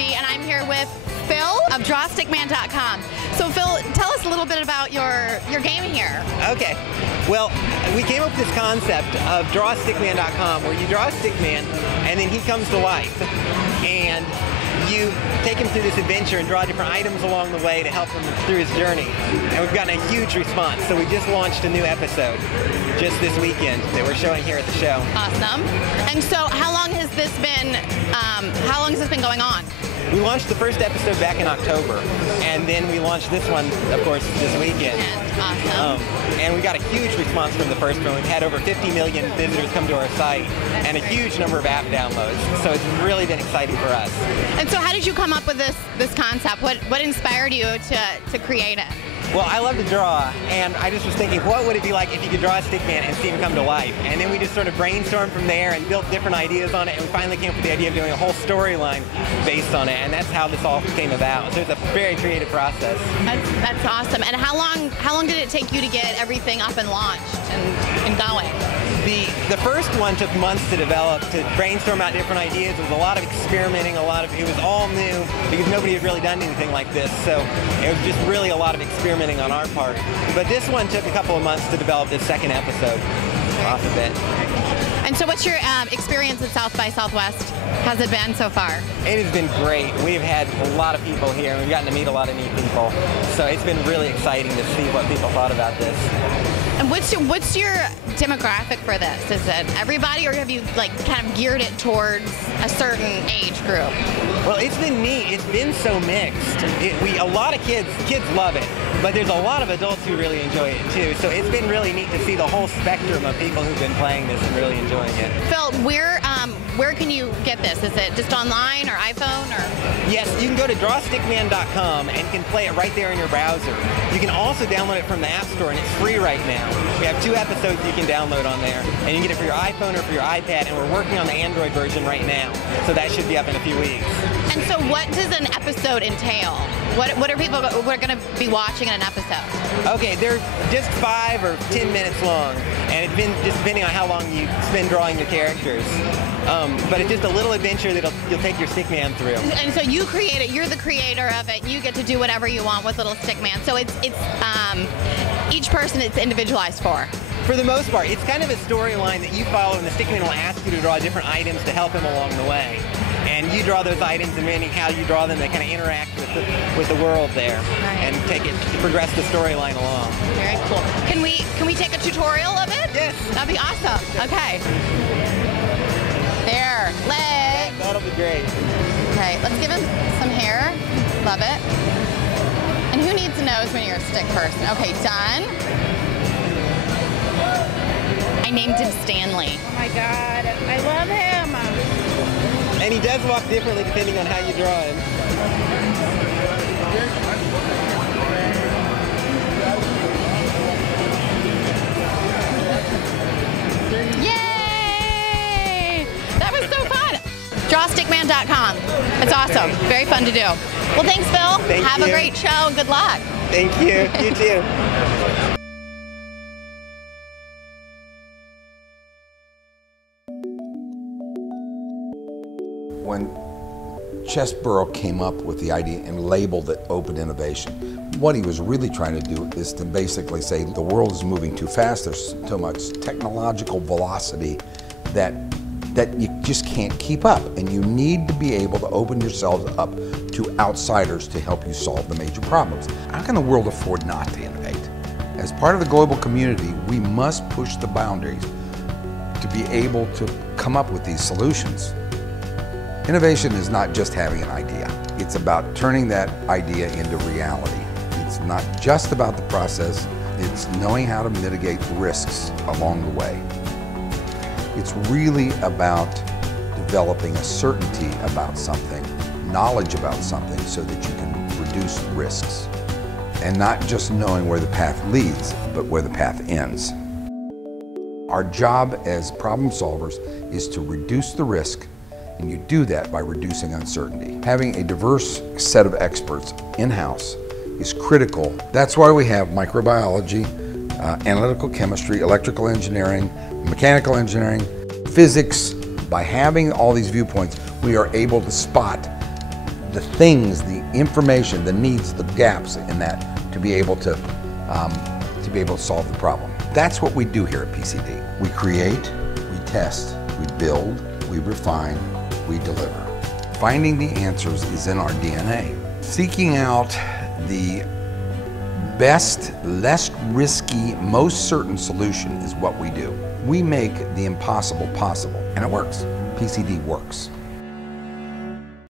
TV, and I'm here with Phil of DrawStickman.com. So Phil, tell us a little bit about your game here. Okay. Well, we came up with this concept of DrawStickman.com, where you draw a stickman and then he comes to life. And you take him through this adventure and draw different items along the way to help him through his journey. And we've gotten a huge response. So we just launched a new episode just this weekend that we're showing here at the show. Awesome. And so how long has this been going on? We launched the first episode back in October, and then we launched this one, of course, this weekend. Awesome. And we got a huge response from the first one. We've had over 50 million visitors come to our site and a huge number of app downloads. So it's really been exciting for us. And so how did you come up with this concept? What inspired you to create it? Well, I love to draw, and I just was thinking, what would it be like if you could draw a stickman and see him come to life? And then we just sort of brainstormed from there and built different ideas on it, and we finally came up with the idea of doing a whole storyline based on it, and that's how this all came about. So it's a very creative process. That's awesome. And how long did it take you to get everything up and launched and going? The first one took months to develop, to brainstorm out different ideas. It was a lot of experimenting, it was all new because nobody had really done anything like this. So it was just really a lot of experimenting on our part. But this one took a couple of months to develop this second episode off of it. And so what's your experience at South by Southwest? Has it been so far? It has been great. We've had a lot of people here, and we've gotten to meet a lot of neat people. So it's been really exciting to see what people thought about this. And what's your demographic for this? Is it everybody, or have you kind of geared it towards a certain age group? Well, it's been neat. It's been so mixed. A lot of kids love it, but there's a lot of adults who really enjoy it too. So it's been really neat to see the whole spectrum of people who've been playing this and really enjoying it. Phil, where can you get this? Is it just online or iPhone or? Yes, you can go to DrawStickman.com and you can play it right there in your browser. You can also download it from the App Store, and it's free right now. We have 2 episodes you can download on there, and you can get it for your iPhone or for your iPad, and we're working on the Android version right now, so that should be up in a few weeks. And so what does an episode entail? What are people going to be watching in an episode? Okay, they're just 5 or 10 minutes long, and it's been just depending on how long you spend drawing your characters. But it's just a little adventure that you'll take your stickman through. And so you create it. You're the creator of it. You get to do whatever you want with little stickman. So it's each person it's individualized for. For the most part, it's kind of a storyline that you follow, and the stickman will ask you to draw different items to help him along the way. And you draw those items, and depending how you draw them, they kind of interact with the world there, and progress the storyline along. Very cool. Can we take a tutorial of it? Yes. That'd be awesome. Okay. There. Leg. That'll be great. Okay. Let's give him some hair. Love it. And who needs a nose when you're a stick person? Okay. Done. I named him Stanley. Oh my God, I love him. And he does walk differently depending on how you draw him. Yay! That was so fun. DrawStickman.com. It's awesome. Very fun to do. Well, thanks, Phil. Have a great show. Good luck. Thank you. You too. When Chesborough came up with the idea and labeled it open innovation, what he was really trying to do is to basically say the world is moving too fast, there's so much technological velocity that you just can't keep up, and you need to be able to open yourselves up to outsiders to help you solve the major problems. How can the world afford not to innovate? As part of the global community, we must push the boundaries to be able to come up with these solutions. Innovation is not just having an idea. It's about turning that idea into reality. It's not just about the process, it's knowing how to mitigate risks along the way. It's really about developing a certainty about something, knowledge about something, so that you can reduce risks. And not just knowing where the path leads, but where the path ends. Our job as problem solvers is to reduce the risk, and you do that by reducing uncertainty. Having a diverse set of experts in-house is critical. That's why we have microbiology, analytical chemistry, electrical engineering, mechanical engineering, physics. By having all these viewpoints, we are able to spot the things, the information, the needs, the gaps in that to be able to solve the problem. That's what we do here at PCD. We create, we test, we build, we refine, we deliver. Finding the answers is in our DNA. Seeking out the best, less risky, most certain solution is what we do. We make the impossible possible, and it works. PCD works.